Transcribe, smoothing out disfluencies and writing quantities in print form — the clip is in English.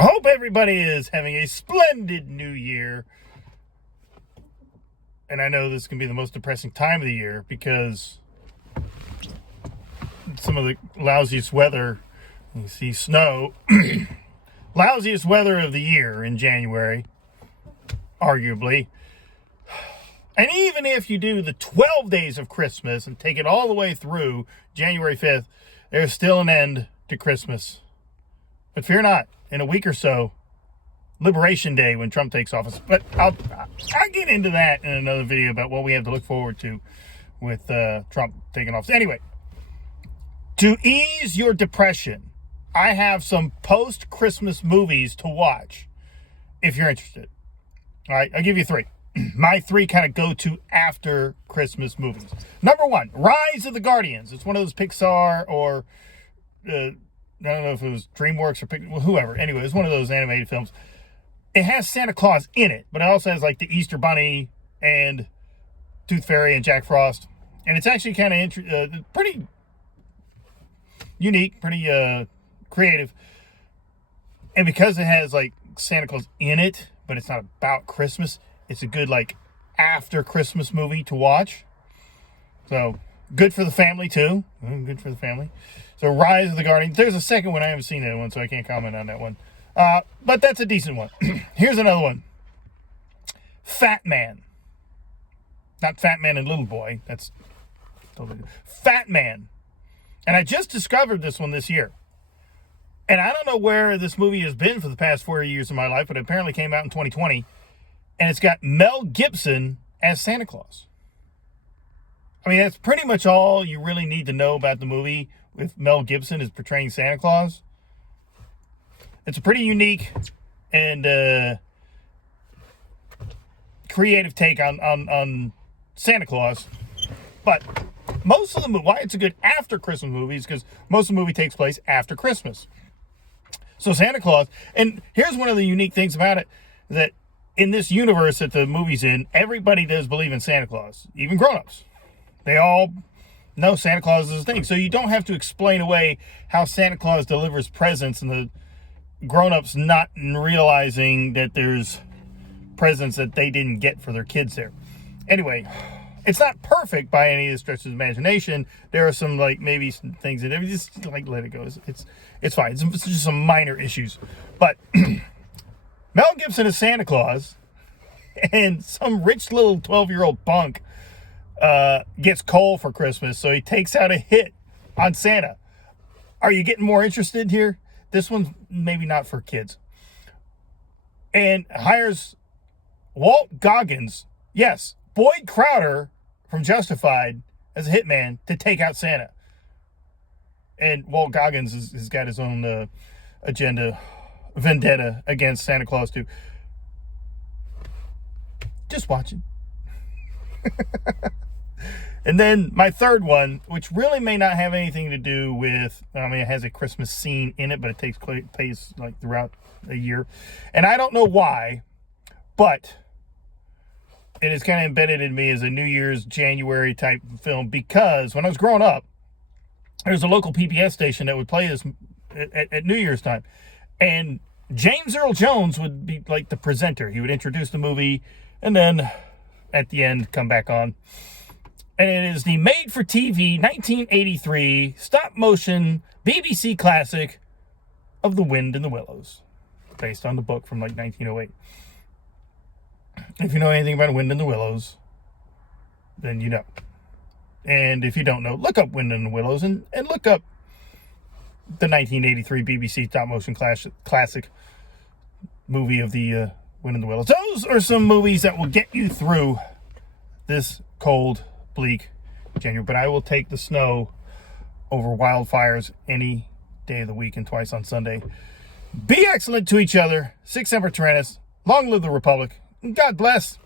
I hope everybody is having a splendid new year. And I know this can be the most depressing time of the year because some of the lousiest weather, you see snow, lousiest weather of the year in January, arguably. And even if you do the 12 days of Christmas and take it all the way through January 5th, there's still an end to Christmas. But fear not, in a week or so, Liberation Day when Trump takes office. But I'll get into that in another video about what we have to look forward to with Trump taking office. Anyway, to ease your depression, I have some post-Christmas movies to watch if you're interested. All right, I'll give you three. My three kind of go-to after Christmas movies. Number one, Rise of the Guardians. It's one of those Pixar or I don't know if it was DreamWorks or whoever. Anyway, it's one of those animated films. It has Santa Claus in it, but it also has like the Easter Bunny and Tooth Fairy and Jack Frost. And it's actually kind of pretty unique, pretty creative. And because it has like Santa Claus in it, but it's not about Christmas, it's a good like after Christmas movie to watch. So good for the family too. Good for the family. So Rise of the Guardians. There's a second one. I haven't seen that one, so I can't comment on that one. But that's a decent one. Here's another one. Fat Man. Not Fat Man and Little Boy. That's totally different. Fat Man. And I just discovered this one this year. And I don't know where this movie has been for the past 4 years of my life, but it apparently came out in 2020. And it's got Mel Gibson as Santa Claus. I mean, that's pretty much all you really need to know about the movie with Mel Gibson is portraying Santa Claus. It's a pretty unique and creative take on Santa Claus. But most of the movie, why it's a good after Christmas movie is because most of the movie takes place after Christmas. So Santa Claus, and here's one of the unique things about it, that in this universe that the movie's in, everybody does believe in Santa Claus, even grown-ups. They all know Santa Claus is a thing. So you don't have to explain away how Santa Claus delivers presents and the grown-ups not realizing that there's presents that they didn't get for their kids there. Anyway, it's not perfect by any stretch of the imagination. There are some like maybe some things that just like let it go. It's fine. It's just some minor issues. But Mel Gibson is Santa Claus, and some rich little 12-year-old punk gets coal for Christmas, so he takes out a hit on Santa. Are you getting more interested here? This one's maybe not for kids. And hires Walt Goggins, yes, Boyd Crowder from Justified as a hitman to take out Santa. And Walt Goggins has got his own vendetta against Santa Claus too. Just watch it. And then my third one, which really may not have anything to do with, I mean, it has a Christmas scene in it, but it takes place like throughout a year. And I don't know why, but it is kind of embedded in me as a New Year's January type film, because when I was growing up, there was a local PBS station that would play this at New Year's time. And James Earl Jones would be like the presenter. He would introduce the movie and then at the end come back on. And it is the made-for-TV 1983 stop-motion BBC classic of The Wind in the Willows, based on the book from like 1908. If you know anything about Wind in the Willows, then you know. And if you don't know, look up Wind in the Willows and look up the 1983 BBC stop-motion classic movie of the Wind in the Willows. Those are some movies that will get you through this cold, bleak January. But I will take the snow over wildfires any day of the week and twice on Sunday. Be excellent to each other. Sic Semper Tyrannis. Long live the Republic. God bless.